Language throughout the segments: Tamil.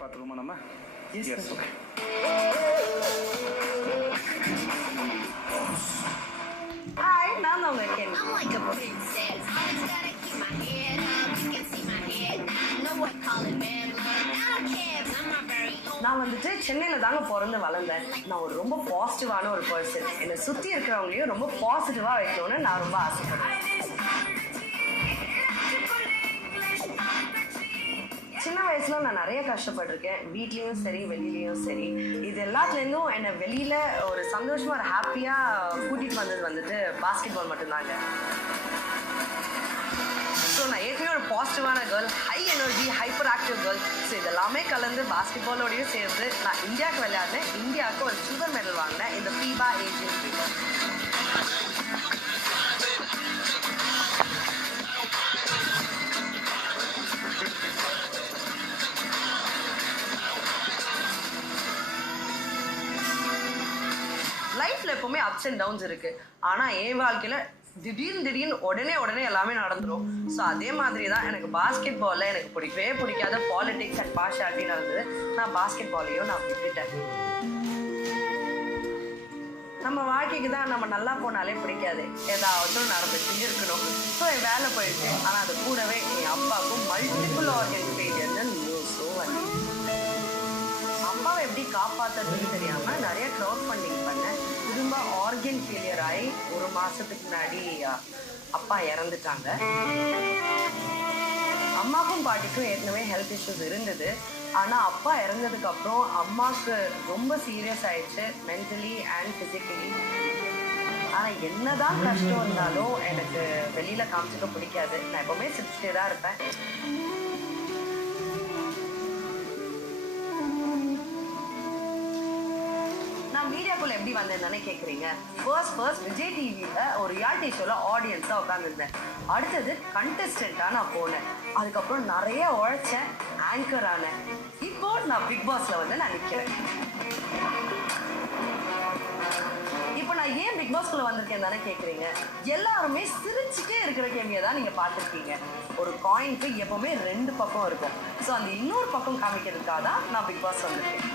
பார்த்துருவோமா நம்ம? Yes, sir. Hi, நான் தான் உங்க கேள்வி. I'm like a princess. Always gotta keep my head up. You can see my head now. Know what call it bad luck. I don't care 'cause I'm my very own. நான் வந்துட்டு சென்னையில தாங்க பிறந்து வளர்ந்தேன். நான் ஒரு ரொம்ப பாசிட்டிவான ஒரு பர்சன். என்னை சுற்றி இருக்கிறவங்களையும் ரொம்ப பாசிட்டிவாக வைக்கணும்னு நான் ரொம்ப ஆசைப்படுறேன். சின்ன வயசுல நான் நிறைய கஷ்டப்பட்டிருக்கேன். வீட்லேயும் சரி வெளியிலையும் சரி. இது எல்லாத்துலேருந்தும் என்னை வெளியில் ஒரு சந்தோஷமாக ஒரு ஹாப்பியாக கூட்டிகிட்டு வந்தது வந்துட்டு பாஸ்கெட் பால் மட்டும்தாங்க. ஸோ நான் ஏற்கனவே ஒரு பாசிட்டிவான girl, high energy, hyper active girl. So இதெல்லாமே கலந்து பாஸ்கெட் பாலோடையும் சேர்ந்து நான் இந்தியாவுக்கு விளையாடினேன். இந்தியாவுக்கு ஒரு சில்வர் மெடல் வாங்கினேன் இந்த FIBA ஏஷியன் கேம்ஸ். லைஃப்ல எப்பவுமே அப்ஸ் அண்ட் டவுன்ஸ் இருக்கு. ஆனா என் வாழ்க்கையில திடீர்னு உடனே எல்லாமே நடந்துரும். ஸோ அதே மாதிரி தான் எனக்கு பாஸ்கெட் பால்ல எனக்கு பிடிக்கவே பிடிக்காத பாலிடிக்ஸ் அண்ட் பார்ஷியாலிட்டி நடந்தது. நான் பாஸ்கெட் பாலையும் நான் விட்டுட்டேன். நம்ம வாழ்க்கைக்கு தான் நம்ம நல்லா போனாலே பிடிக்காது, ஏதாவது நடந்துட்டு இருக்கணும். ஸோ என் வேலை போயிடுச்சு. ஆனால் அது கூடவே என் அப்பாவுக்கும் மல்டிபிள் ஆர்கன் ஃபெயிலியர்னு நியூஸும் வந்து அப்பாவை எப்படி காப்பாற்றுறதுன்னு தெரியாமல் நிறைய க்ரௌட் ஃபண்டிங் பண்ணேன். திரும்ப ஆர்கன் ஃபெயிலியர் ஆகி ஒரு மாதத்துக்கு முன்னாடி அப்பா இறந்துட்டாங்க. அம்மாவுக்கும் பாட்டிக்கும் ஏற்கனவே ஹெல்த் இஷ்யூஸ் இருந்தது. ஆனால் அப்பா இறந்ததுக்கப்புறம் அம்மாவுக்கு ரொம்ப சீரியஸ் ஆயிடுச்சு, மென்டலி அண்ட் ஃபிசிக்கலி. ஆனால் என்னதான் கஷ்டம் இருந்தாலும் எனக்கு வெளியில் காமிச்சிக்க பிடிக்காது. நான் எப்போவுமே சிரிச்சுட்டே தான் இருப்பேன். மீடியாக்குள்ள எப்படி வந்தேன் தானே கேட்குறீங்க. ஃபர்ஸ்ட் விஜய் டிவியில் ஒரு ரியாலிட்டி ஷோவில் ஆடியன்ஸாக உட்காந்துருந்தேன். அடுத்தது கண்டஸ்டண்ட்டாக நான் போனேன். அதுக்கப்புறம் நிறைய உழைச்சேன், ஆங்கர் ஆனேன். இப்போ நான் பிக் பாஸில் வந்து நான் நிற்கிறேன். இப்போ நான் ஏன் பிக் பாஸ்குள்ளே வந்திருக்கேன் தானே கேட்குறீங்க. எல்லாருமே சிரிச்சுட்டே இருக்கிற கேமியை தான் நீங்கள் பார்த்துருக்கீங்க. ஒரு காயினுக்கு எப்போவுமே 2 பக்கம் இருக்கும். ஸோ அந்த இன்னொரு பக்கம் காமிக்கிறதுக்காக தான் நான் பிக் பாஸ் வந்திருக்கேன்.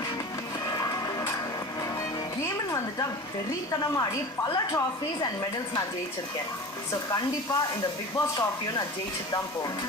கேம்னு வந்துட்டா வெறித்தனமாடி பல ட்ராஃபீஸ் அண்ட் மெடல்ஸ் நான் ஜெயிச்சிருக்கேன். ஸோ கண்டிப்பாக இந்த பிக் பாஸ் ட்ராஃபியும் நான் ஜெயிச்சுட்டு தான் போவேன்.